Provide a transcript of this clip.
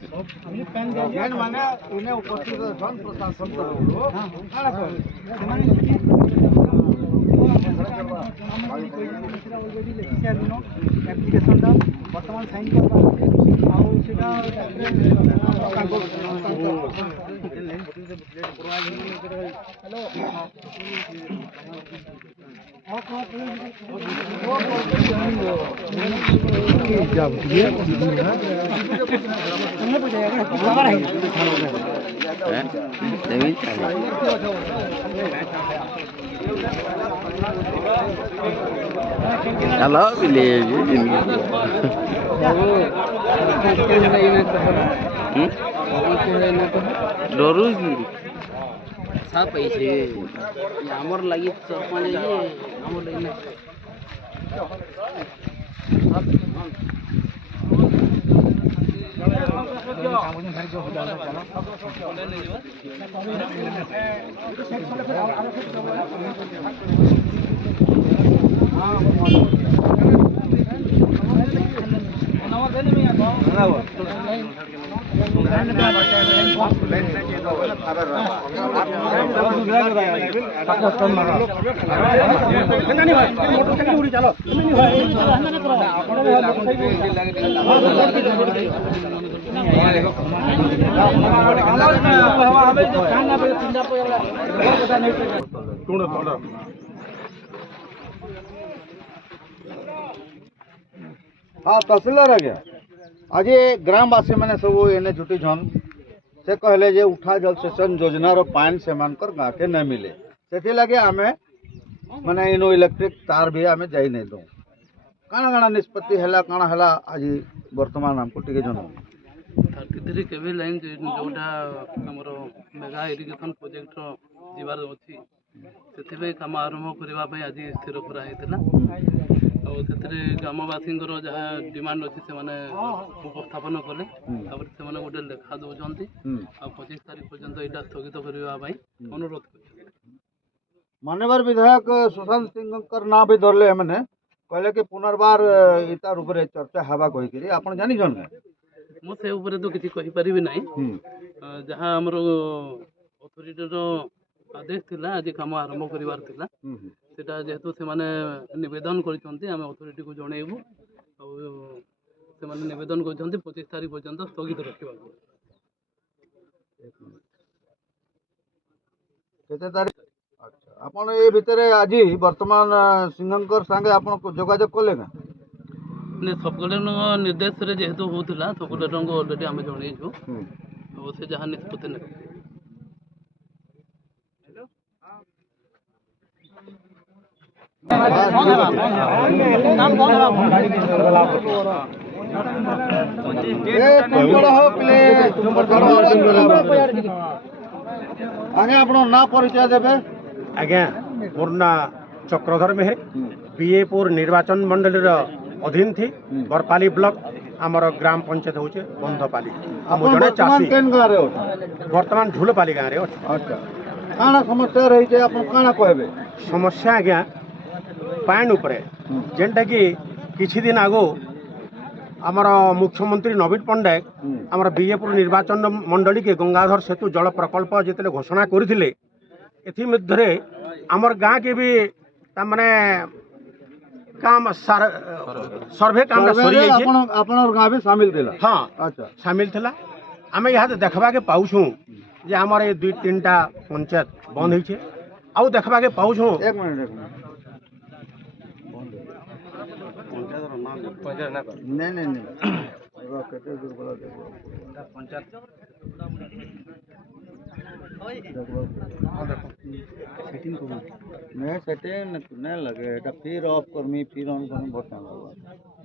ଯେନ୍ ମାନେ ଇନେ ଉପସ୍ଥିତ ଅଛନ୍ ପ୍ରଶାସନ ତରଫରୁ କାଣା କହିବେ ଆପ୍ଲିକେସନଟା ବର୍ତ୍ତମାନ ସାଇନ୍ କରବାର ଆଉ ସେଟା Halo, pilih ini. Doru siapa isi? Amor lagi sopan aja, amor lagi. हाँ तहसीलदार आज्ञा आज ग्रामवासी मैंने सब एने जुटी छन से कहले जे उठा जल सेचन योजनार पानी से गाँ के नहीं मिले से लगे आम माने इनो इलेक्ट्रिक तार भी आम जाई नहीं दूँ काଣା काଣା निष्पत्ति है काଣା है आज वर्तमान आमको टे जन 33 केवी लाइन जोटा आमर मेगा इरिगेशन प्रोजेक्ट जीवार अच्छी से कम आरंभ करने आज स्थिर कराई ग्रामवासी जहाँ डिमांड अच्छी से उपस्थापन कले से गोटे लेखा दौरान 25 तारीख पर्यंत यहाँ स्थगित करने अनुरोध कर मान्यवर विधायक सुशांत सिंह ना भी धरले मैंने कहले कि पुनर्बार इतार ऊपर चर्चा हवा कहीकि आप जानी मुझे तो किसी कहीपरि ना जहाँ आमर अथॉरिटीर आदेश थिला आज काम आरंभ करिवार थिला सेटा जेहेतु से माने निवेदन करछन्ती आमे अथॉरिटी को जणैबु से माने निवेदन करछन्ती 25 तारीख पर्यंत स्थगित रखिबा केते तारीख अच्छा आपण ए भितरे आज वर्तमान सिंहंकर संगे आपण जोगाजोग कले ना ने सबकलेन निर्देश रे जेहेतु होतिला सबकलेन को ऑलरेडी आमे जणैछु और से जहां निष्पत्ति ने आगे आपन ना परिचय देबे आज्ञा मोर ना चक्रधर मेहर बीएपुर निर्वाचन मंडल अधीन थी बरपाली ब्लॉक आमर ग्राम पंचायत होचे बंधपाली जड़े चाषी वर्तमान झुलपाली गाँव रे अच्छा काना समस्या रही है आप काना कहबे समस्या आज्ञा पानी उपरे जेनटा कि किछि दिन आगो आमर मुख्यमंत्री नवीन पट्टनायक आमर बीजेपुर निर्वाचन मंडली के गंगाधर सेतु जल प्रकल्प जिते घोषणा करथिले एथि मध्य आमर गाँ के भी माने काम सर्वे काम सरी आपन गाँ भी शामिल थिला हाँ अच्छा शामिल थिला आमे यहाँ देखबा के पाउछु जे आमर ये 2-3टा पंचायत बंद होइछे आउ देखबा के पाउछु एक मिनट नहीं नहीं नहीं केते दुर्बल देखो पंचायत सेटिंग को नहीं सेटिंग नहीं लगे एटा फिर ऑफ करमी फिर ऑन करमी बहुत टाइम लगेगा